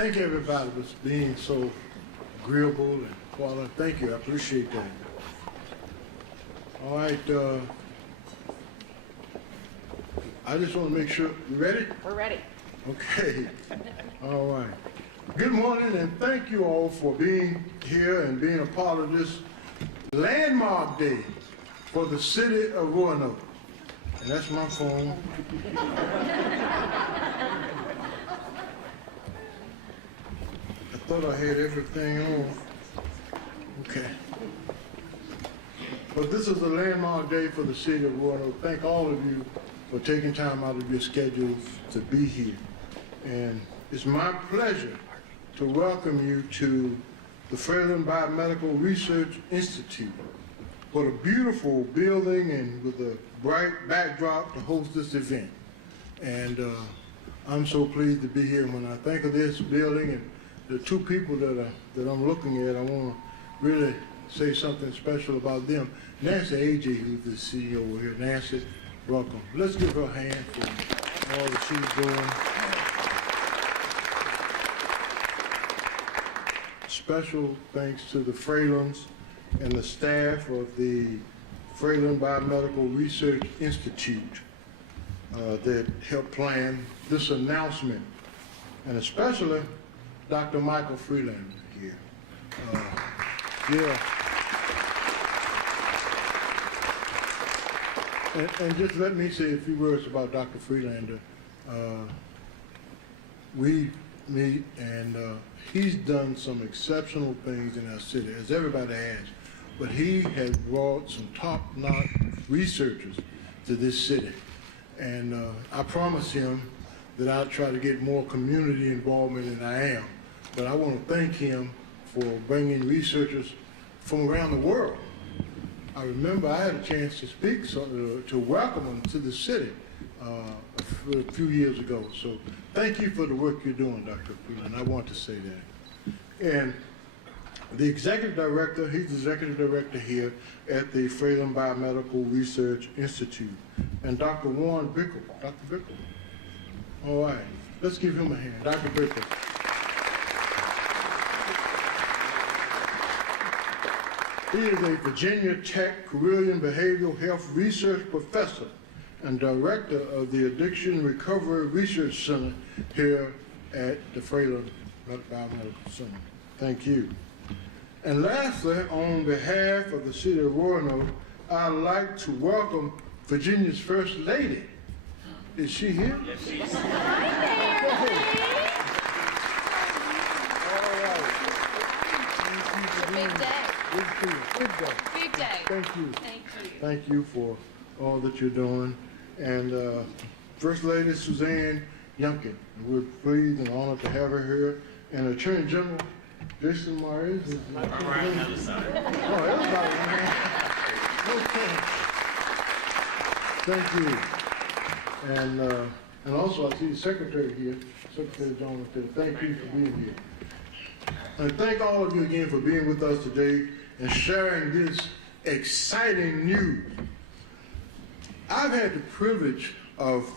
thank everybody for being so agreeable and quality. Thank you, I appreciate that. All right, I just want to make sure, you ready? We're ready. Okay, all right. Good morning and thank you all for being here and being a part of this landmark day for the city of Roanoke. And that's my phone. I thought I had everything on. Okay. But this is a landmark day for the city of Roanoke. Thank all of you for taking time out of your schedules to be here. And it's my pleasure to welcome you to the Fralin Biomedical Research Institute. What a beautiful building and with a bright backdrop to host this event. And I'm so pleased to be here. When I think of this building and the two people that I'm looking at, I want to really say something special about them. Nancy A.J., who's the CEO here. Nancy, welcome. Let's give her a hand for all that she's doing. Special thanks to the Fralins and the staff of the Fralin Biomedical Research Institute that helped plan this announcement, and especially Dr. Michael Freelander here. And just let me say a few words about Dr. Freelander. We meet, and he's done some exceptional things in our city, as everybody has, but he has brought some top-notch researchers to this city. And I promised him that I'd try to get more community involvement than I am, but I want to thank him for bringing researchers from around the world. I remember I had a chance to speak, to welcome them to the city a few years ago. So thank you for the work you're doing, Dr. Freeland. I want to say that. And the executive director, he's the executive director here at the Fralin Biomedical Research Institute. And Dr. Warren Bickle. Dr. Bickle. All right, let's give him a hand. Dr. Bickle. He is a Virginia Tech Career and Behavioral Health Research Professor and Director of the Addiction Recovery Research Center here at the Fralin Biomedical Center. Thank you. And lastly, on behalf of the city of Roanoke, I'd like to welcome Virginia's First Lady. Is she here? Yes, she is. Big day. Big day. Big day. Thank you. Thank you. Thank you for all that you're doing. And First Lady Suzanne Youngkin, we're pleased and honored to have her here. And Attorney General Jason Myers is All right, another side. Oh, everybody, man. Okay. Thank you. And also I see the Secretary here, Secretary John. Thank you for being here. And thank all of you again for being with us today and sharing this exciting news. I've had the privilege of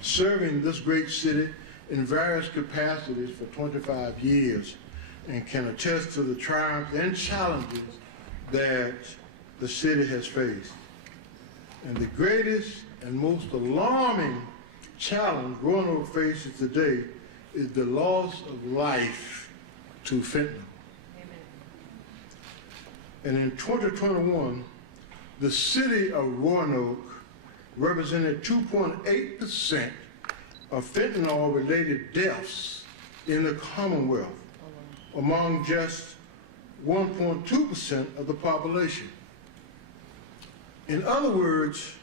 serving this great city in various capacities for 25 years and can attest to the triumphs and challenges that the city has faced. And the greatest and most alarming challenge Roanoke faces today is the loss of life to fentanyl. Amen. And in 2021, the city of Roanoke represented 2.8% of fentanyl-related deaths in the Commonwealth, among just 1.2% of the population. In other words,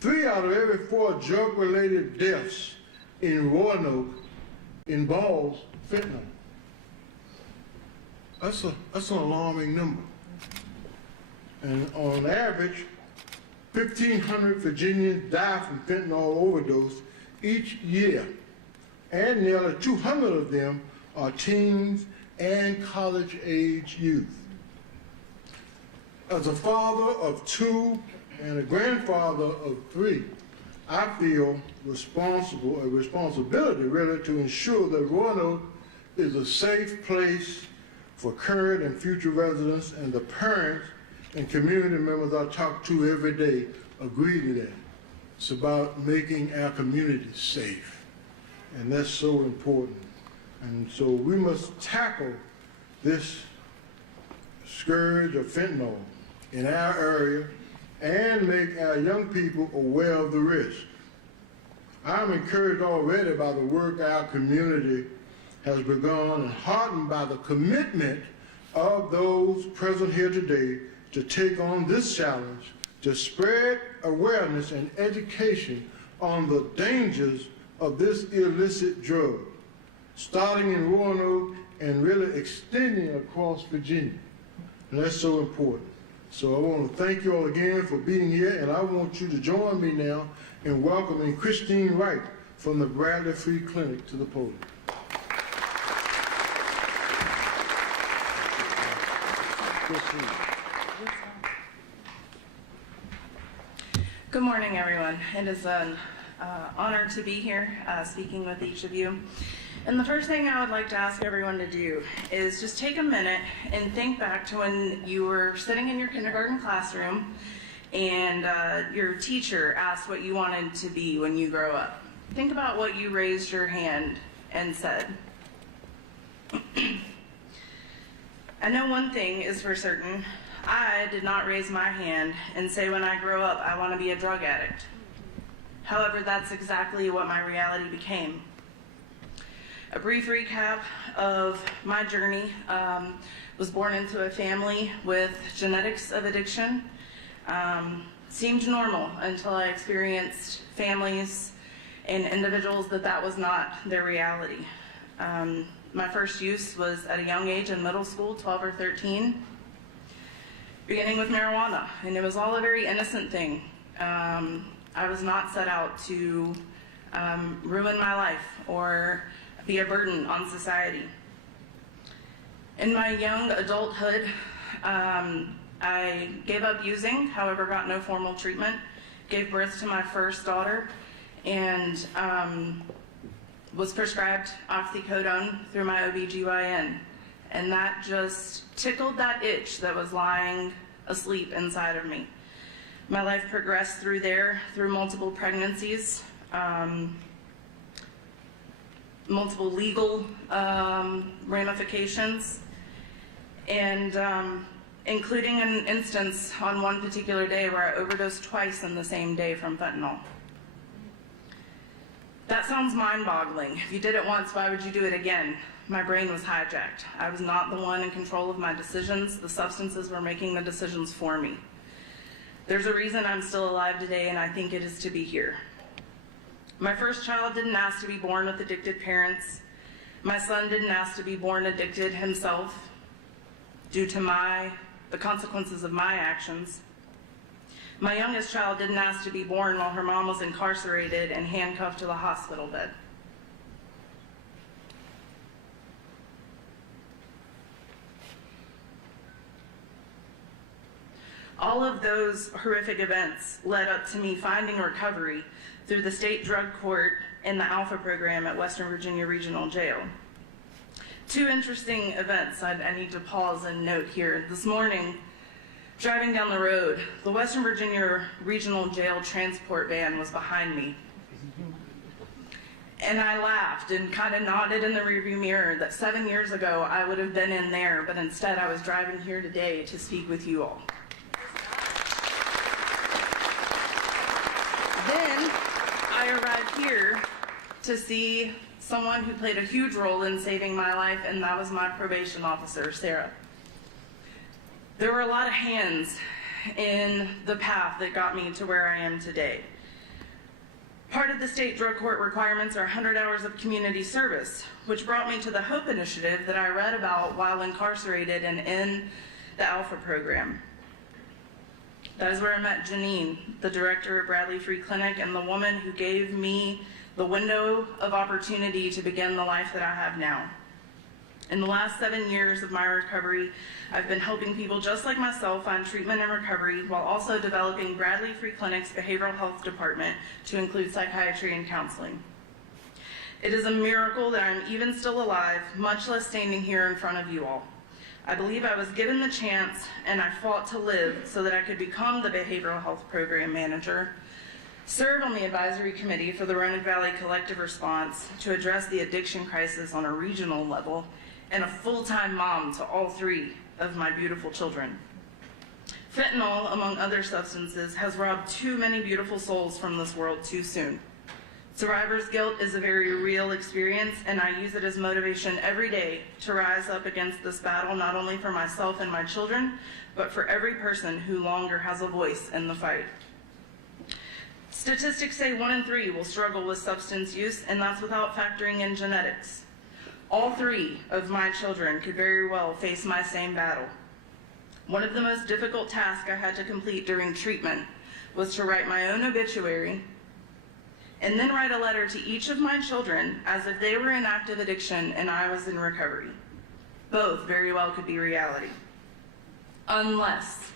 3 out of every 4 drug-related deaths in Roanoke involves fentanyl. That's an alarming number. And on average, 1,500 Virginians die from fentanyl overdose each year, and nearly 200 of them are teens and college-age youth. As a father of 2 and a grandfather of 3, I feel a responsibility really to ensure that Roanoke is a safe place for current and future residents, and the parents and community members I talk to every day agree to that. It's about making our community safe, and that's so important. And so we must tackle this scourge of fentanyl in our area and make our young people aware of the risk. I'm encouraged already by the work our community has begun and heartened by the commitment of those present here today to take on this challenge, to spread awareness and education on the dangers of this illicit drug, starting in Roanoke and really extending across Virginia. And that's so important. So I want to thank you all again for being here, and I want you to join me now in welcoming Christine Wright from the Bradley Free Clinic to the podium. Good morning, everyone. It is an honor to be here speaking with each of you. And the first thing I would like to ask everyone to do is just take a minute and think back to when you were sitting in your kindergarten classroom and your teacher asked what you wanted to be when you grow up. Think about what you raised your hand and said. I know one thing is for certain. I did not raise my hand and say when I grow up I want to be a drug addict. However, that's exactly what my reality became. A brief recap of my journey. Was born into a family with genetics of addiction. Seemed normal until I experienced families and individuals that was not their reality. My first use was at a young age in middle school, 12 or 13, beginning with marijuana, and it was all a very innocent thing. I was not set out to ruin my life or be a burden on society. In my young adulthood, I gave up using, however got no formal treatment, gave birth to my first daughter, and was prescribed oxycodone through my OBGYN. And that just tickled that itch that was lying asleep inside of me. My life progressed through there, through multiple pregnancies, multiple legal ramifications, and including an instance on one particular day where I overdosed twice in the same day from fentanyl. That sounds mind-boggling. If you did it once, why would you do it again? My brain was hijacked. I was not the one in control of my decisions. The substances were making the decisions for me. There's a reason I'm still alive today, and I think it is to be here. My first child didn't ask to be born with addicted parents. My son didn't ask to be born addicted himself due to the consequences of my actions. My youngest child didn't ask to be born while her mom was incarcerated and handcuffed to the hospital bed. All of those horrific events led up to me finding recovery through the state drug court and the Alpha program at Western Virginia Regional Jail. Two interesting events I need to pause and note here. This morning, driving down the road, the Western Virginia Regional Jail transport van was behind me. And I laughed and kind of nodded in the rearview mirror that 7 years ago I would have been in there, but instead I was driving here today to speak with you all. Then I arrived here to see someone who played a huge role in saving my life, and that was my probation officer, Sarah. There were a lot of hands in the path that got me to where I am today. Part of the state drug court requirements are 100 hours of community service, which brought me to the HOPE initiative that I read about while incarcerated and in the Alpha program. That is where I met Janine, the director of Bradley Free Clinic, and the woman who gave me the window of opportunity to begin the life that I have now. In the last 7 years of my recovery, I've been helping people just like myself find treatment and recovery while also developing Bradley Free Clinic's behavioral health department to include psychiatry and counseling. It is a miracle that I'm even still alive, much less standing here in front of you all. I believe I was given the chance and I fought to live so that I could become the behavioral health program manager, serve on the advisory committee for the Roanoke Valley Collective Response to address the addiction crisis on a regional level, and a full-time mom to all 3 of my beautiful children. Fentanyl, among other substances, has robbed too many beautiful souls from this world too soon. Survivor's guilt is a very real experience, and I use it as motivation every day to rise up against this battle, not only for myself and my children, but for every person who longer has a voice in the fight. Statistics say 1 in 3 will struggle with substance use, and that's without factoring in genetics. All 3 of my children could very well face my same battle. One of the most difficult tasks I had to complete during treatment was to write my own obituary and then write a letter to each of my children as if they were in active addiction and I was in recovery. Both very well could be reality. Unless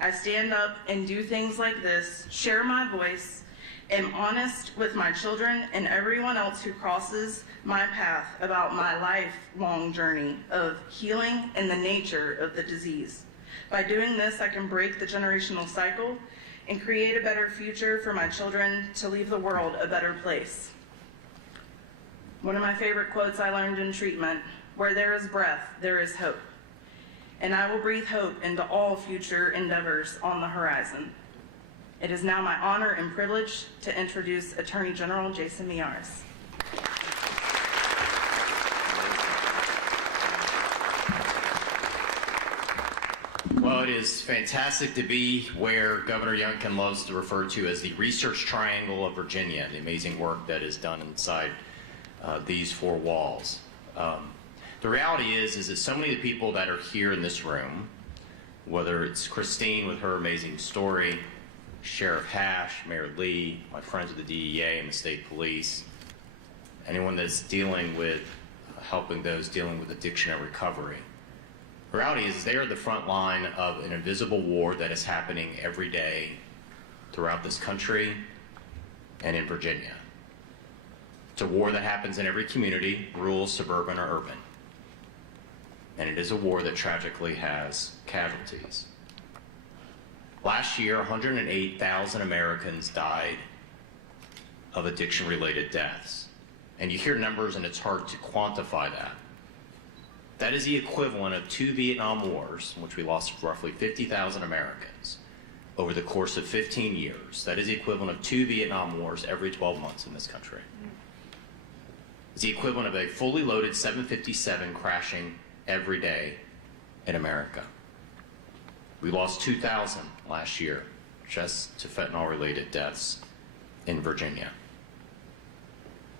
I stand up and do things like this, share my voice, am honest with my children and everyone else who crosses my path about my lifelong journey of healing and the nature of the disease. By doing this, I can break the generational cycle and create a better future for my children to leave the world a better place. One of my favorite quotes I learned in treatment, "Where there is breath, there is hope." And I will breathe hope into all future endeavors on the horizon. It is now my honor and privilege to introduce Attorney General Jason Miyares. Well, it is fantastic to be where Governor Youngkin loves to refer to as the Research Triangle of Virginia, the amazing work that is done inside these 4 walls. The reality is that so many of the people that are here in this room, whether it's Christine with her amazing story, Sheriff Hash, Mayor Lee, my friends with the DEA and the state police, anyone that's dealing with helping those dealing with addiction and recovery. The reality is they are the front line of an invisible war that is happening every day throughout this country and in Virginia. It's a war that happens in every community, rural, suburban, or urban. And it is a war that tragically has casualties. Last year, 108,000 Americans died of addiction-related deaths. And you hear numbers and it's hard to quantify that. That is the equivalent of 2 Vietnam Wars, in which we lost roughly 50,000 Americans over the course of 15 years. That is the equivalent of 2 Vietnam Wars every 12 months in this country. It's the equivalent of a fully loaded 757 crashing every day in America. We lost 2,000 last year just to fentanyl-related deaths in Virginia.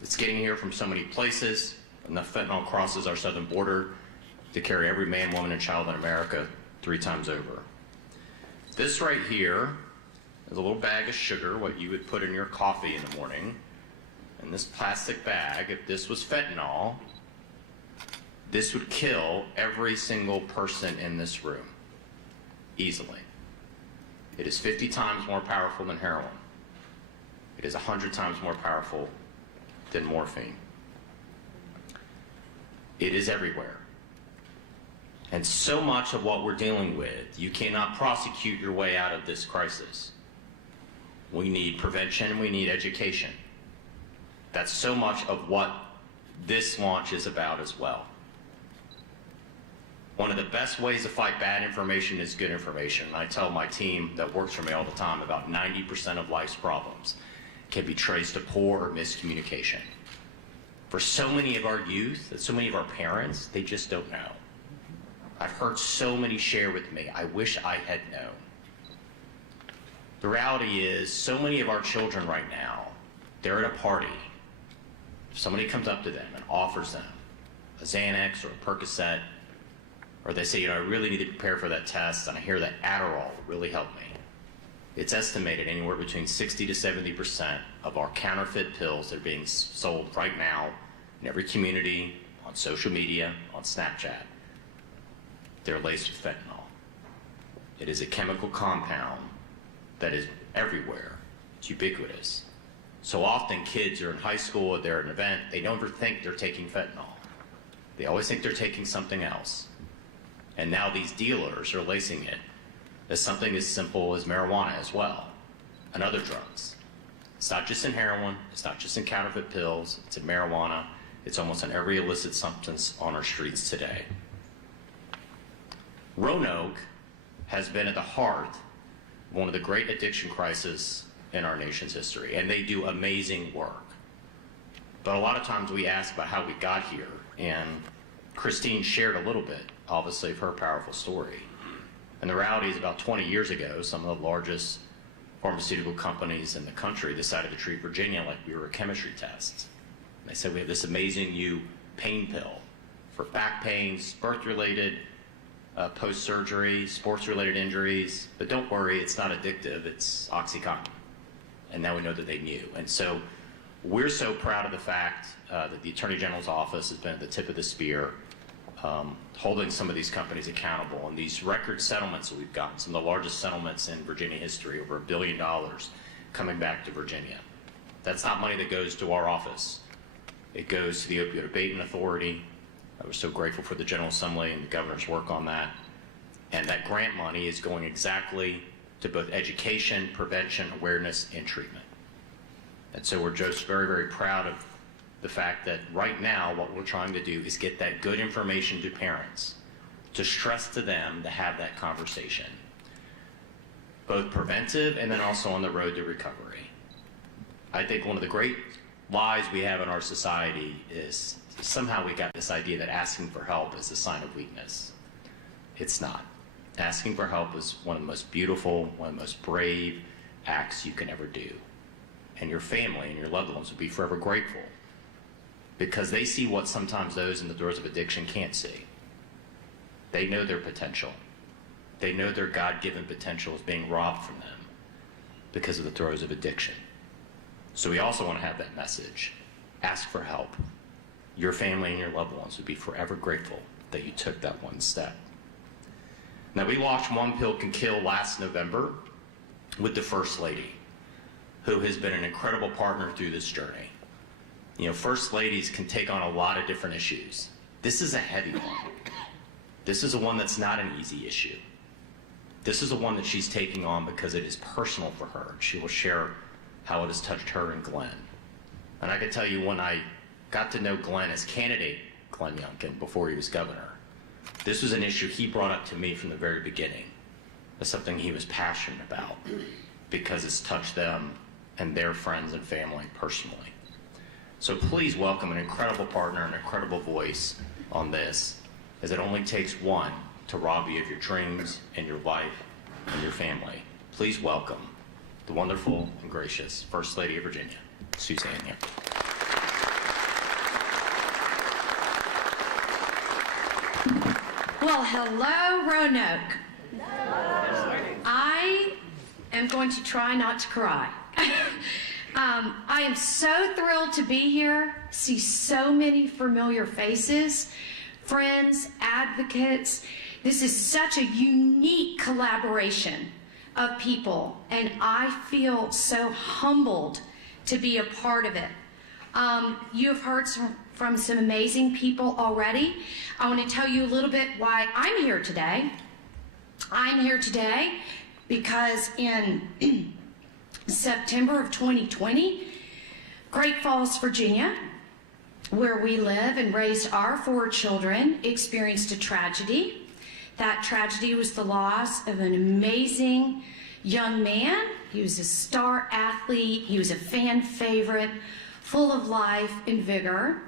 It's getting here from so many places. Enough fentanyl crosses our southern border to carry every man, woman, and child in America 3 times over. This right here is a little bag of sugar, what you would put in your coffee in the morning. And this plastic bag, if this was fentanyl, this would kill every single person in this room, easily. It is 50 times more powerful than heroin. It is 100 times more powerful than morphine. It is everywhere. And so much of what we're dealing with, you cannot prosecute your way out of this crisis. We need prevention, we need education. That's so much of what this launch is about as well. One of the best ways to fight bad information is good information. I tell my team that works for me all the time, about 90% of life's problems can be traced to poor or miscommunication. For so many of our youth, so many of our parents, they just don't know. I've heard so many share with me, I wish I had known. The reality is, so many of our children right now, they're at a party. If somebody comes up to them and offers them a Xanax or a Percocet, or they say, I really need to prepare for that test, and I hear that Adderall will really help me. It's estimated anywhere between 60 to 70% of our counterfeit pills that are being sold right now in every community, on social media, on Snapchat. They're laced with fentanyl. It is a chemical compound that is everywhere. It's ubiquitous. So often kids are in high school, they're at an event, they never think they're taking fentanyl. They always think they're taking something else. And now these dealers are lacing it as something as simple as marijuana as well, and other drugs. It's not just in heroin, it's not just in counterfeit pills, it's in marijuana, it's almost in every illicit substance on our streets today. Roanoke has been at the heart of one of the great addiction crises in our nation's history, and they do amazing work. But a lot of times we ask about how we got here, and Christine shared a little bit, obviously, of her powerful story. And the reality is about 20 years ago, some of the largest pharmaceutical companies in the country decided to treat Virginia like we were a chemistry test. They said, we have this amazing new pain pill for back pains, birth-related, post-surgery, sports-related injuries, but don't worry, it's not addictive, it's OxyContin. And now we know that they knew. And so we're so proud of the fact that the Attorney General's office has been at the tip of the spear, holding some of these companies accountable. And these record settlements that we've gotten, some of the largest settlements in Virginia history, over $1 billion coming back to Virginia. That's not money that goes to our office. It goes to the Opioid Abatement Authority. I was so grateful for the General Assembly and the governor's work on that. And that grant money is going exactly to both education, prevention, awareness, and treatment. And so we're just very, very proud of the fact that right now what we're trying to do is get that good information to parents, to stress to them to have that conversation, both preventive and then also on the road to recovery. I think one of the great lies we have in our society is somehow we got this idea that asking for help is a sign of weakness. It's not. Asking for help is one of the most beautiful, one of the most brave acts you can ever do. And your family and your loved ones will be forever grateful because they see what sometimes those in the doors of addiction can't see. They know their potential. They know their God-given potential is being robbed from them because of the throes of addiction. So we also want to have that message. Ask for help. Your family and your loved ones would be forever grateful that you took that one step. Now, we launched One Pill Can Kill last November with the First Lady, who has been an incredible partner through this journey. You know, First Ladies can take on a lot of different issues. This is a heavy one. This is a one that's not an easy issue. This is a one that she's taking on because it is personal for her. She will share how it has touched her and Glenn. And I can tell you, when I got to know Glenn as candidate Glenn Youngkin before he was governor, this was an issue he brought up to me from the very beginning as something he was passionate about because it's touched them and their friends and family personally. So please welcome an incredible partner, an incredible voice on this, as it only takes one to rob you of your dreams and your life and your family. Please welcome the wonderful and gracious First Lady of Virginia, Suzanne Youngkin. Well, hello, Roanoke. I am going to try not to cry. I am so thrilled to be here, see so many familiar faces, friends, advocates. This is such a unique collaboration of people, and I feel so humbled to be a part of it. You have heard from some amazing people already. I want to tell you a little bit why I'm here today. I'm here today because in September of 2020, Great Falls, Virginia, where we live and raised our 4 children, experienced a tragedy. That tragedy was the loss of an amazing young man. He was a star athlete. He was a fan favorite, full of life and vigor.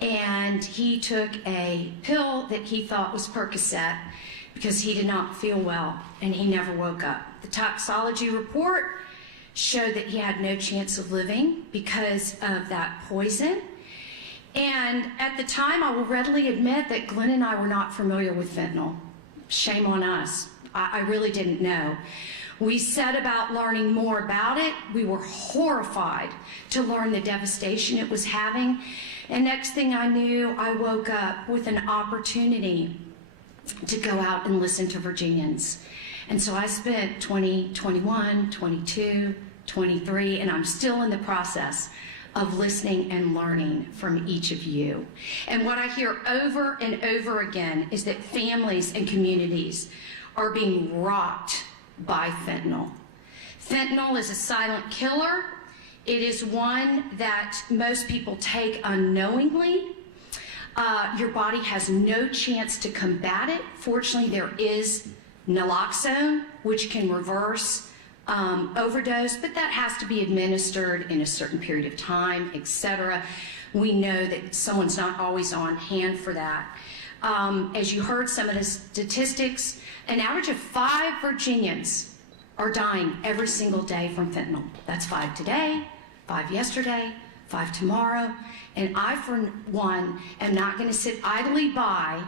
And he took a pill that he thought was Percocet because he did not feel well and he never woke up. The toxicology report showed that he had no chance of living because of that poison. And at the time, I will readily admit that Glenn and I were not familiar with fentanyl. Shame on us. I really didn't know. We set about learning more about it. We were horrified to learn the devastation it was having And next thing I knew, I woke up with an opportunity to go out and listen to Virginians. And so I spent 2021, 22, 23, and I'm still in the process of listening and learning from each of you. And what I hear over and over again is that families and communities are being rocked by fentanyl. Fentanyl is a silent killer. It is one that most people take unknowingly. Your body has no chance to combat it. Fortunately, there is naloxone, which can reverse overdose, but that has to be administered in a certain period of time, etc. We know that someone's not always on hand for that. As you heard some of the statistics, an average of 5 Virginians are dying every single day from fentanyl. That's 5 today, 5 yesterday, 5 tomorrow, and I, for one, am not going to sit idly by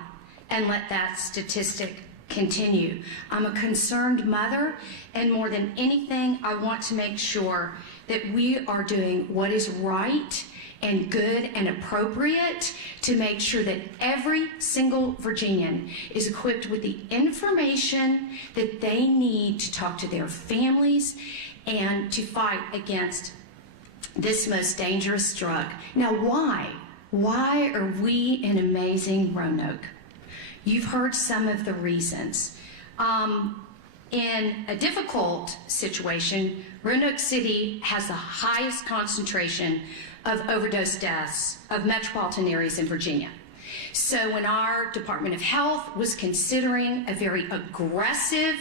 and let that statistic continue. I'm a concerned mother, and more than anything, I want to make sure that we are doing what is right and good and appropriate to make sure that every single Virginian is equipped with the information that they need to talk to their families and to fight against this most dangerous drug. Now, why? Why are we in amazing Roanoke? You've heard some of the reasons. In a difficult situation, Roanoke City has the highest concentration of overdose deaths of metropolitan areas in Virginia. So when our Department of Health was considering a very aggressive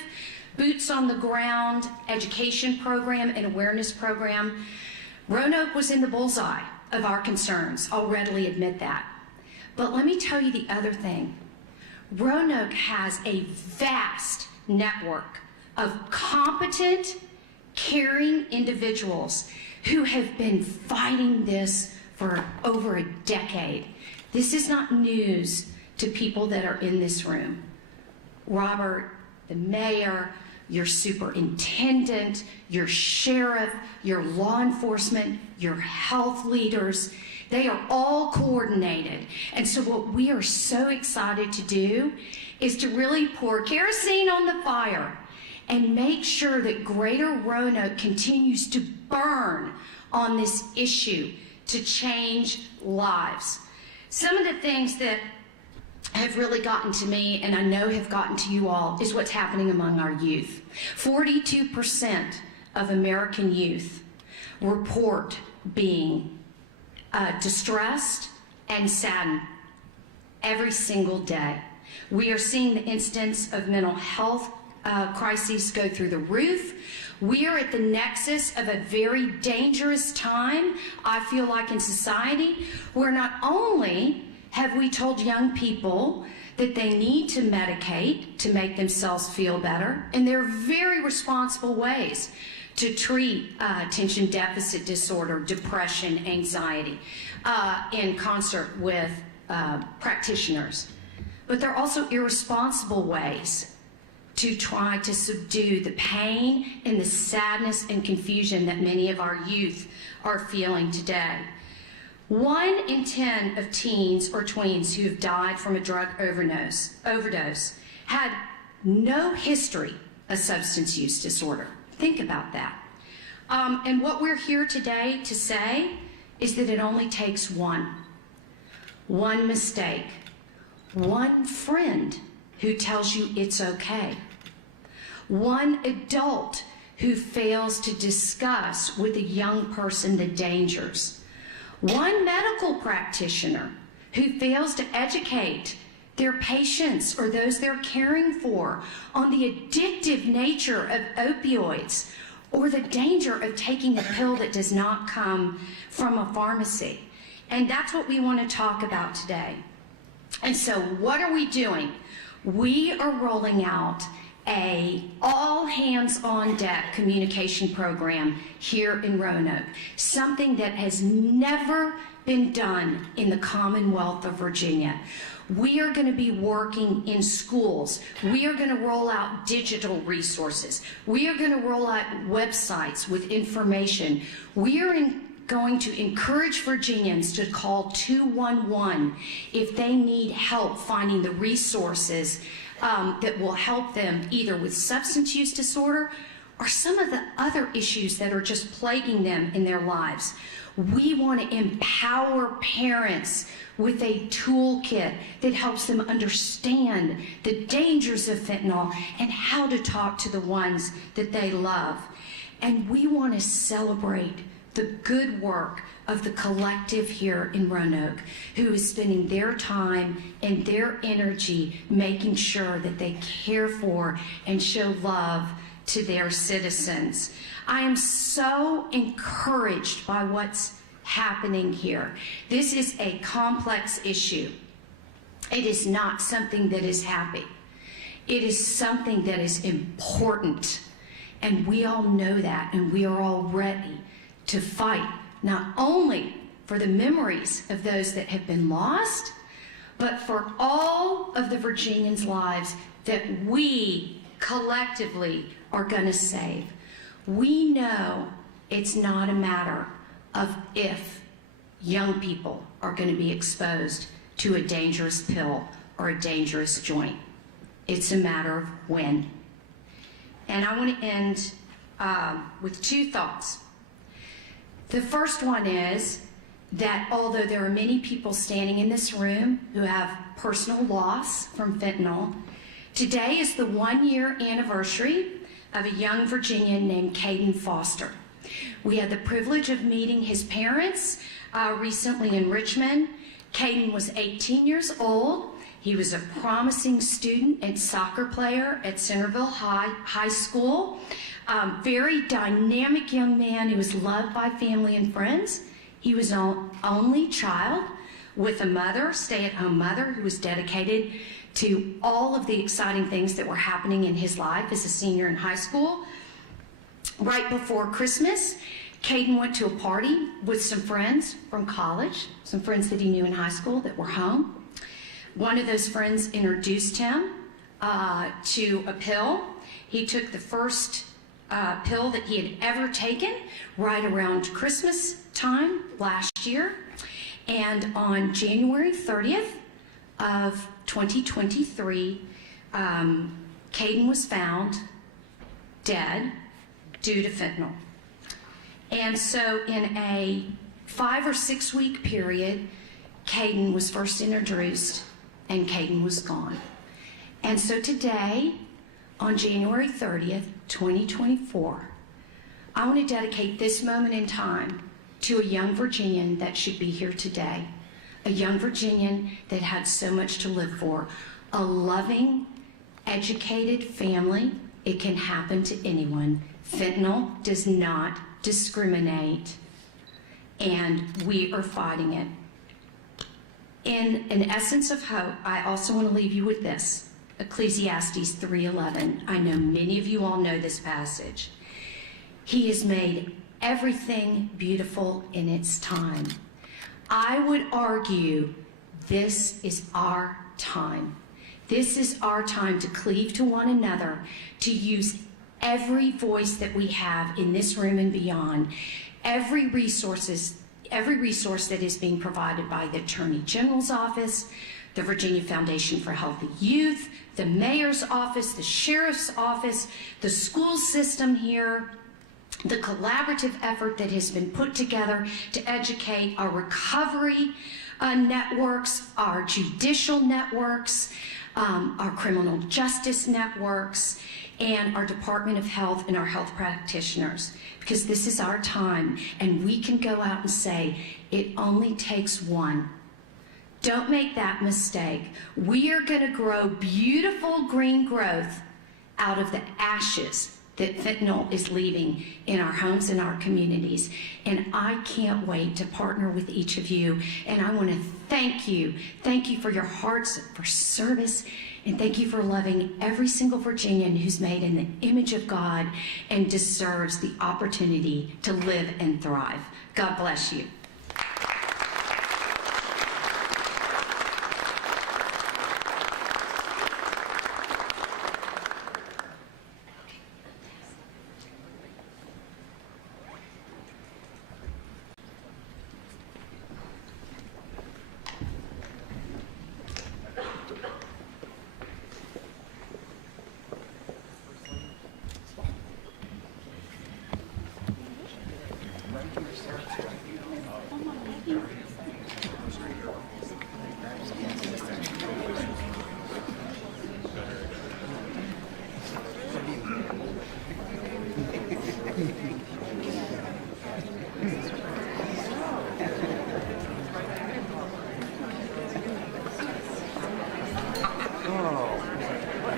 boots on the ground education program and awareness program, Roanoke was in the bullseye of our concerns. I'll readily admit that. But let me tell you the other thing. Roanoke has a vast network of competent, caring individuals who have been fighting this for over a decade. This is not news to people that are in this room. Robert, the mayor, your superintendent, your sheriff, your law enforcement, your health leaders, they are all coordinated. And so what we are so excited to do is to really pour kerosene on the fire and make sure that Greater Roanoke continues to burn on this issue to change lives. Some of the things that have really gotten to me, and I know have gotten to you all, is what's happening among our youth. 42% of American youth report being distressed and saddened every single day. We are seeing the incidence of mental health crises go through the roof. We are at the nexus of a very dangerous time, I feel like, in society, where not only have we told young people that they need to medicate to make themselves feel better, and there are very responsible ways to treat attention deficit disorder, depression, anxiety, in concert with practitioners. But there are also irresponsible ways to try to subdue the pain and the sadness and confusion that many of our youth are feeling today. 1 in 10 of teens or tweens who have died from a drug overdose had no history of substance use disorder. Think about that. And what we're here today to say is that it only takes one mistake, one friend who tells you it's okay, one adult who fails to discuss with a young person the dangers, one medical practitioner who fails to educate their patients or those they're caring for on the addictive nature of opioids or the danger of taking a pill that does not come from a pharmacy. And that's what we want to talk about today. And so what are we doing? We are rolling out a all-hands-on-deck communication program here in Roanoke, something that has never been done in the Commonwealth of Virginia. We are going to be working in schools. We are going to roll out digital resources. We are going to roll out websites with information. We are going to encourage Virginians to call 211 if they need help finding the resources that will help them either with substance use disorder or some of the other issues that are just plaguing them in their lives. We want to empower parents with a toolkit that helps them understand the dangers of fentanyl and how to talk to the ones that they love. And we want to celebrate the good work of the collective here in Roanoke, who is spending their time and their energy making sure that they care for and show love to their citizens. I am so encouraged by what's happening here. This is a complex issue. It is not something that is happy. It is something that is important. And we all know that, and we are all ready to fight, not only for the memories of those that have been lost, but for all of the Virginians' lives that we collectively are going to save. We know it's not a matter of if young people are going to be exposed to a dangerous pill or a dangerous joint. It's a matter of when. And I want to end with two thoughts. The first one is that although there are many people standing in this room who have personal loss from fentanyl, today is the 1-year anniversary of a young Virginian named Caden Foster. We had the privilege of meeting his parents recently in Richmond. Caden was 18 years old. He was a promising student and soccer player at Centerville High School. Very dynamic young man who was loved by family and friends. He was an only child with a mother, stay-at-home mother, who was dedicated to all of the exciting things that were happening in his life as a senior in high school. Right before Christmas, Caden went to a party with some friends from college, some friends that he knew in high school that were home. One of those friends introduced him to a pill. He took the first pill that he had ever taken right around Christmas time last year. And on January 30th of 2023, Caden was found dead due to fentanyl. And so in a 5 or 6 week period, Caden was first introduced and Caden was gone. And so today, on January 30th, 2024, I want to dedicate this moment in time to a young Virginian that should be here today. A young Virginian that had so much to live for. A loving, educated family. It can happen to anyone. Fentanyl does not discriminate, and we are fighting it. In an essence of hope, I also want to leave you with this. Ecclesiastes 3:11. I know many of you all know this passage. He has made everything beautiful in its time. I would argue this is our time. This is our time to cleave to one another, to use every voice that we have in this room and beyond, every resource that is being provided by the Attorney General's office, the Virginia Foundation for Healthy Youth, the Mayor's office, the Sheriff's office, the school system here, the collaborative effort that has been put together to educate our recovery networks, our judicial networks, our criminal justice networks, and our Department of Health and our health practitioners. Because this is our time, and we can go out and say, it only takes one. Don't make that mistake. We are going to grow beautiful green growth out of the ashes that fentanyl is leaving in our homes and our communities. And I can't wait to partner with each of you. And I want to thank you. Thank you for your hearts for service. And thank you for loving every single Virginian who's made in the image of God and deserves the opportunity to live and thrive. God bless you.